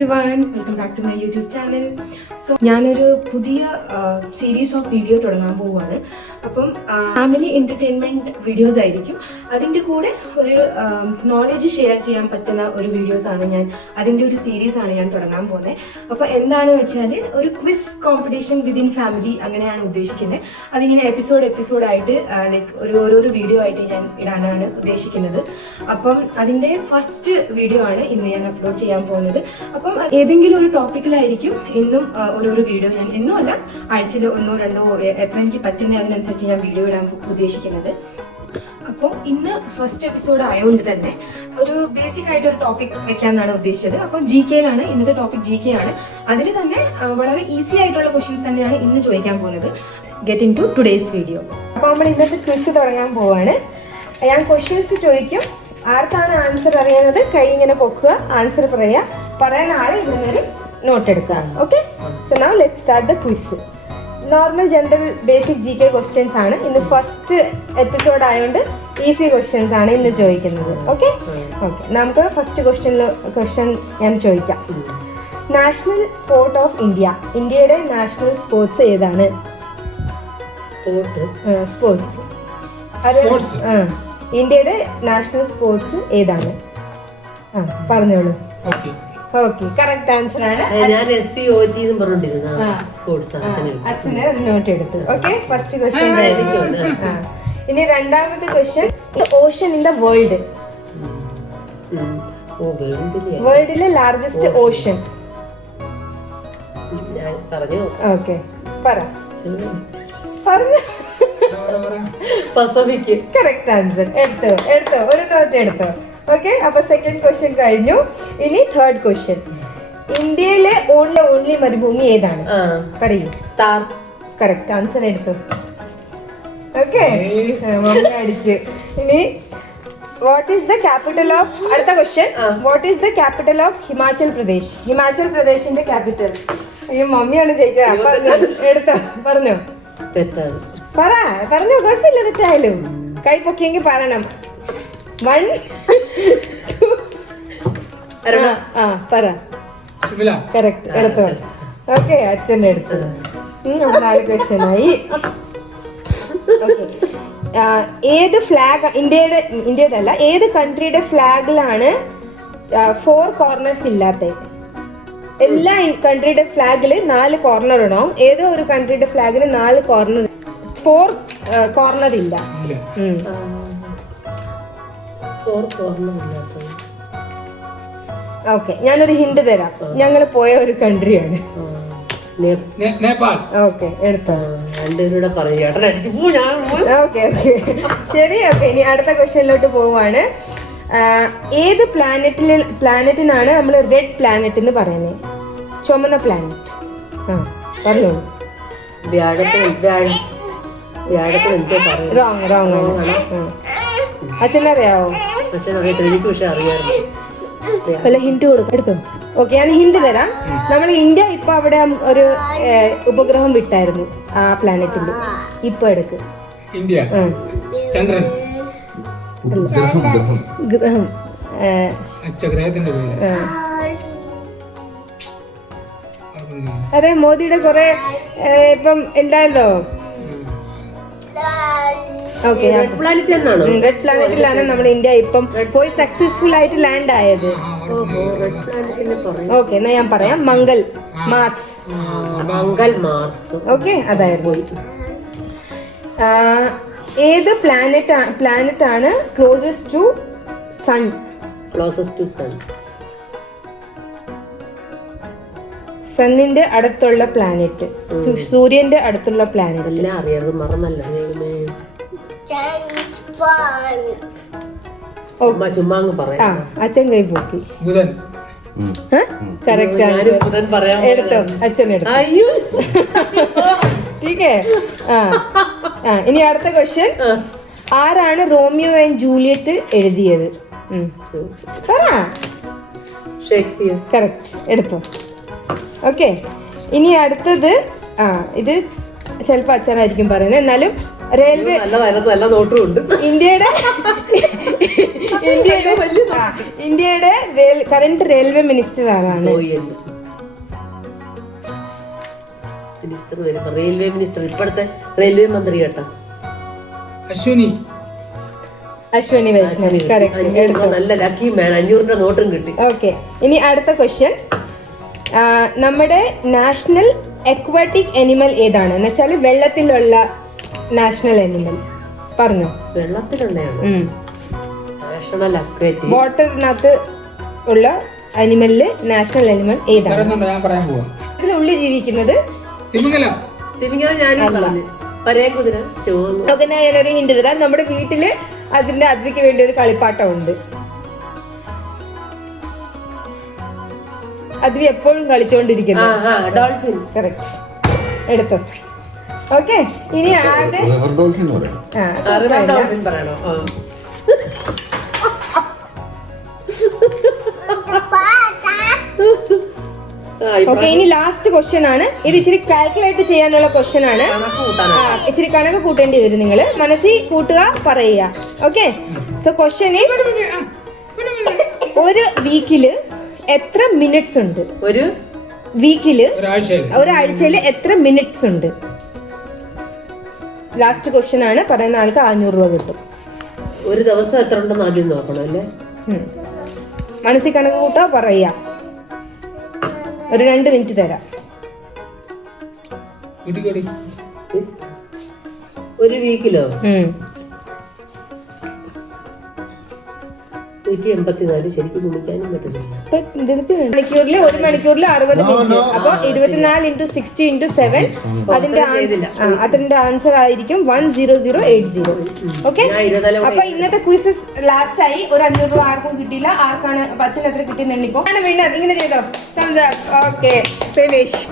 everyone, welcome back to my YouTube channel. So ഞാനൊരു പുതിയ series of video തുടങ്ങാൻ പോവുകയാണ്. അപ്പം ഫാമിലി എൻ്റർടൈൻമെൻറ്റ് വീഡിയോസ് ആയിരിക്കും. അതിൻ്റെ കൂടെ ഒരു നോളേജ് ഷെയർ ചെയ്യാൻ പറ്റുന്ന ഒരു വീഡിയോസാണ് അതിൻ്റെ ഒരു സീരീസാണ് ഞാൻ തുടങ്ങാൻ പോകുന്നത്. അപ്പോൾ എന്താണെന്ന് വെച്ചാൽ ഒരു ക്വിസ് കോമ്പറ്റീഷൻ വിതിൻ ഫാമിലി അങ്ങനെയാണ് ഉദ്ദേശിക്കുന്നത്. അതിങ്ങനെ എപ്പിസോഡായിട്ട് ലൈക്ക് ഓരോരോ വീഡിയോ ആയിട്ട് ഞാൻ ഇടാനാണ് ഉദ്ദേശിക്കുന്നത്. അപ്പം അതിൻ്റെ ഫസ്റ്റ് വീഡിയോ ആണ് ഇന്ന് ഞാൻ അപ്ലോഡ് ചെയ്യാൻ പോകുന്നത്. അപ്പം ഏതെങ്കിലും ഒരു ടോപ്പിക്കിലായിരിക്കും എന്നും ഓരോരോ വീഡിയോ ഞാൻ എന്നും അല്ല ആഴ്ചയിൽ 1-2 എത്ര എനിക്ക് പറ്റുന്ന അതിനനുസരിച്ച് ഞാൻ വീഡിയോ ഇടാൻ ഉദ്ദേശിക്കുന്നത്. അപ്പോൾ ഇന്ന് ഫസ്റ്റ് എപ്പിസോഡ് ആയതുകൊണ്ട് തന്നെ ഒരു ബേസിക് ആയിട്ട് ഒരു ടോപ്പിക് വെക്കാനാണ് ഉദ്ദേശിച്ചത്. അപ്പം GK യിലാണ് ഇന്നത്തെ ടോപ്പിക്. GK ആണ്. അതിൽ തന്നെ വളരെ ഈസി ആയിട്ടുള്ള ക്വസ്റ്റ്യൻസ് തന്നെയാണ് ഇന്ന് ചോദിക്കാൻ പോകുന്നത്. Get into today's video. അപ്പോൾ നമ്മൾ ഇന്നത്തെ ക്വിസ് തുടങ്ങാൻ പോവാണ്. ഞാൻ ക്വസ്റ്റ്യൻസ് ചോദിക്കും. ആർക്കാണ് ആൻസർ അറിയുന്നത് കൈ ഇങ്ങനെ പൊക്കുക, ആൻസർ പറയാൻ ആളെ ഇന്നൊരു നോട്ട് എടുക്കുക. Okay, so now let's start the quiz. Normal general basic GK questions ആണ്. ഇന്ന് ഫസ്റ്റ് എപ്പിസോഡ് ആയതുകൊണ്ട് ഈസി ക്വസ്റ്റ്യൻസ് ആണ് ഇന്ന് ചോദിക്കുന്നത്. ഓക്കെ, നമുക്ക് ഫസ്റ്റ് ക്വസ്റ്റ്യൻ ഞാൻ ചോദിക്കാം. നാഷണൽ സ്പോർട്ട് ഓഫ് ഇന്ത്യ, ഇന്ത്യയുടെ നാഷണൽ സ്പോർട്സ് ഏതാണ്? സ്പോർട്സ് ഇന്ത്യയുടെ നാഷണൽ സ്പോർട്സ് ഏതാണ്? പറഞ്ഞോളൂ. ഓക്കെ, കറക്റ്റ് ആൻസർ ആണ്. അച്ഛന് ഒരു നോട്ട് എടുത്തു. Okay, first question. ഇനി രണ്ടാമത്തെ question. Ocean in the world, വേൾഡിലെ ലാർജസ്റ്റ് ഓഷൻ. ഓക്കെ, പറഞ്ഞു. പസഫിക്. Correct answer. എടുത്തോ ഒരു നോട്ട് എടുത്തോ. ഓക്കെ, അപ്പൊ സെക്കൻഡ് ക്വസ്റ്റ്യൻ കഴിഞ്ഞു. ഇനി തേർഡ് ക്വസ്റ്റ്യൻ. ഇന്ത്യയിലെ ഓൺലി മരുഭൂമി ഏതാണ്? പറയൂ. കറക്റ്റ് ആൻസർ എടുത്തു. ഓക്കെ, മമ്മി അടിച്ച്. ഇനി what is the capital of, അടുത്ത question. What is the capital of Himachal Pradesh? Himachal പ്രദേശിന്റെ ക്യാപിറ്റൽ. അയ്യോ, മമ്മിയാണ് ജയിക്കുക. എടുത്തോ, പറഞ്ഞോ. പറഞ്ഞോ, കുഴപ്പമില്ല. തെറ്റായാലും കൈ പൊക്കിയെങ്കിൽ പറയണം. 1 2 പറ. കറക്റ്റ്, എടുത്തോ. ഓക്കെ, അച്ഛൻ്റെ എടുത്തു. 4 ക്വസ്റ്റ്യൻ ആയി. ഏത് ഫ്ലാഗ് ഇന്ത്യയുടെ അല്ല, ഏത് കൺട്രിയുടെ ഫ്ലാഗിലാണ് 4 കോർണേഴ്സ് ഇല്ലാത്തത്? എല്ലാ കൺട്രിയുടെ ഫ്ലാഗില് 4 കോർണർ ഇടണം. ഏതോ ഒരു കൺട്രിയുടെ ഫ്ലാഗിന് 4 കോർണർ ഇല്ല. ഓക്കെ, ഞാനൊരു ഹിന്റ് തരാം. ഞങ്ങൾ പോയ ഒരു കൺട്രിയാണ് നേപ്പാൾ. ഓക്കെ, എടുത്തോ. ഓക്കെ, ശരി. ഓക്കെ, ഇനി അടുത്ത ക്വസ്റ്റ്യനിലോട്ട് പോവാണ്. ഏത് പ്ലാനറ്റിനാണ് നമ്മൾ റെഡ് പ്ലാനറ്റ് എന്ന് പറയുന്നത്? ചുമന്ന പ്ലാനറ്റ്. പറഞ്ഞോളൂ. റോങ് ആണ്. അച്ഛനറിയാവോ? വല്ല ഹിന്റ് കൊടുക്കും. എടുത്തോ. ഓക്കെ, ഞാൻ ഹിന്റ് തരാം. നമ്മൾ ഇന്ത്യ ഇപ്പൊ അവിടെ ഒരു ഉപഗ്രഹം വിട്ടായിരുന്നു ആ പ്ലാനറ്റിൽ. ഇപ്പൊ എടുക്ക്. ഗ്രഹം. അതെ, മോദിയുടെ കുറെ ഇപ്പം ഉണ്ടായല്ലോ. ഓക്കെ, റെഡ് പ്ലാനറ്റിലാണ് നമ്മൾ ഇന്ത്യ ഇപ്പം പോയി സക്സസ്ഫുൾ ആയിട്ട് ലാൻഡ് ആയത്. ഓക്കെ, എന്നാ ഞാൻ പറയാം. മാർസ്. ഓക്കെ, അതായിരുന്നു. ഏത് പ്ലാനറ്റ് ആണ് ക്ലോസസ്റ്റ് ടു സൺ? സണ്ണിന്റെ അടുത്തുള്ള പ്ലാനറ്റ്, സൂര്യന്റെ അടുത്തുള്ള പ്ലാനറ്റ്. അച്ഛൻ കൈ പോക്കി. Correct answer. എടുത്തോ, അച്ഛൻ എടുത്തു. ഇനി അടുത്ത ക്വസ്റ്റ്യൻ. ആരാണ് റോമിയോ ആൻഡ് ജൂലിയറ്റ് എഴുതിയത്? ഷേക്സ്പിയർ. കറക്റ്റ്, എടുത്തോ. ഓക്കെ, ഇനി അടുത്തത്. ഇത് ചിലപ്പോൾ അച്ഛനായിരിക്കും പറയുന്നത്, എന്നാലും റെയിൽവേ നല്ല നോട്ടും ഉണ്ട്. ഇന്ത്യയുടെ കറന്റ് റെയിൽവേ മിനിസ്റ്റർ ആരാണ്? മിനിസ്റ്റർ റെയിൽവേ മിനിസ്റ്റർ ഇപ്പോഴത്തെ റെയിൽവേ മന്ത്രി കേട്ടോ. അശ്വനി വൈഷ്ണവ്. കറക്റ്റ്. നല്ല ലക്കി മാൻ. 500 നോട്ടും കിട്ടി. ഓക്കെ, ഇനി അടുത്ത ക്വസ്റ്റ്യൻ. നമ്മുടെ നാഷണൽ അക്വാറ്റിക് അനിമൽ ഏതാണ്? എന്ന് വെച്ചാൽ വെള്ളത്തിലുള്ള നാഷണൽ അനിമൽ പറഞ്ഞു. വെള്ളത്തിലുള്ളതാണ് നാഷണൽ അക്വാറ്റിക്. വാട്ടറിനകത്ത് ഉള്ള അനിമലില് നാഷണൽ അനിമൽ ഏതാണ്? ഇതിനുള്ളിൽ ജീവിക്കുന്നത് തിമിംഗലം. ഞാനും പറഞ്ഞു. ഒരേ കുതിര ചോന്നു. ഓക്കെ, ഞാനൊരു ഹിന്റ് തരാം. നമ്മുടെ വീട്ടില് അതിന്റെ അദ്വിക്ക് വേണ്ടി ഒരു കളിപ്പാട്ടം ഉണ്ട്. അദ്വി എപ്പോഴും കളിച്ചോണ്ടിരിക്കുന്നത്. ഡോൾഫിൻ. കറക്റ്റ്, എടുത്തോ. ഓക്കെ, ഇനി ആരുടെ ഡോൾഫിൻ പറയണോ? ഓക്കെ, ഇനി ലാസ്റ്റ് ക്വസ്റ്റ്യൻ ആണ്. ഇത് ഇച്ചിരി കാൽക്കുലേറ്റ് ചെയ്യാനുള്ള ക്വസ്റ്റ്യൻ ആണ്. ഇച്ചിരി കണക്ക് കൂട്ടേണ്ടി വരും. നിങ്ങൾ മനസ്സിൽ കൂട്ടുക, പറയുക. ഓക്കെ, സോ ക്വസ്റ്റ്യൻ ഒരു വീക്കില് എത്ര മിനിറ്റ്സ് ഉണ്ട്? ഒരു വീക്കില് ഒരാഴ്ചയില് എത്ര മിനിറ്റ്സ് ഉണ്ട്? ലാസ്റ്റ് ക്വസ്റ്റ്യൻ ആണ്. പറയുന്ന ആൾക്ക് 500 രൂപ കിട്ടും. ഒരു ദിവസം എത്ര ഉണ്ടെന്ന് ആദ്യം നോക്കണം അല്ലേ? മനസ്സിൽ കണക്ക് കൂട്ടാ, പറയാ. ഒരു 2 മിനിറ്റ് തരാം. ഒരു വീക്കിലോ 184. ശരിക്കും കുളിക്കാനും പറ്റുന്നില്ല. മണിക്കൂറിൽ 1 മണിക്കൂറിൽ 60 മിനിറ്റ്. അപ്പൊ 24 × 60 × 7 അതിന്റെ ആൻസർ ആയിരിക്കും 10080. ഓക്കെ, അപ്പൊ ഇന്നത്തെ ക്വിസ് ലാസ്റ്റ് ആയി. ഒരു 500 രൂപ ആർക്കും കിട്ടിയില്ല. ആർക്കാണ് അച്ഛൻ എത്ര കിട്ടിയെന്ന് എണ്ണിക്കോ. വേണ്ട, ഇങ്ങനെ ചെയ്തോ. Okay, finish.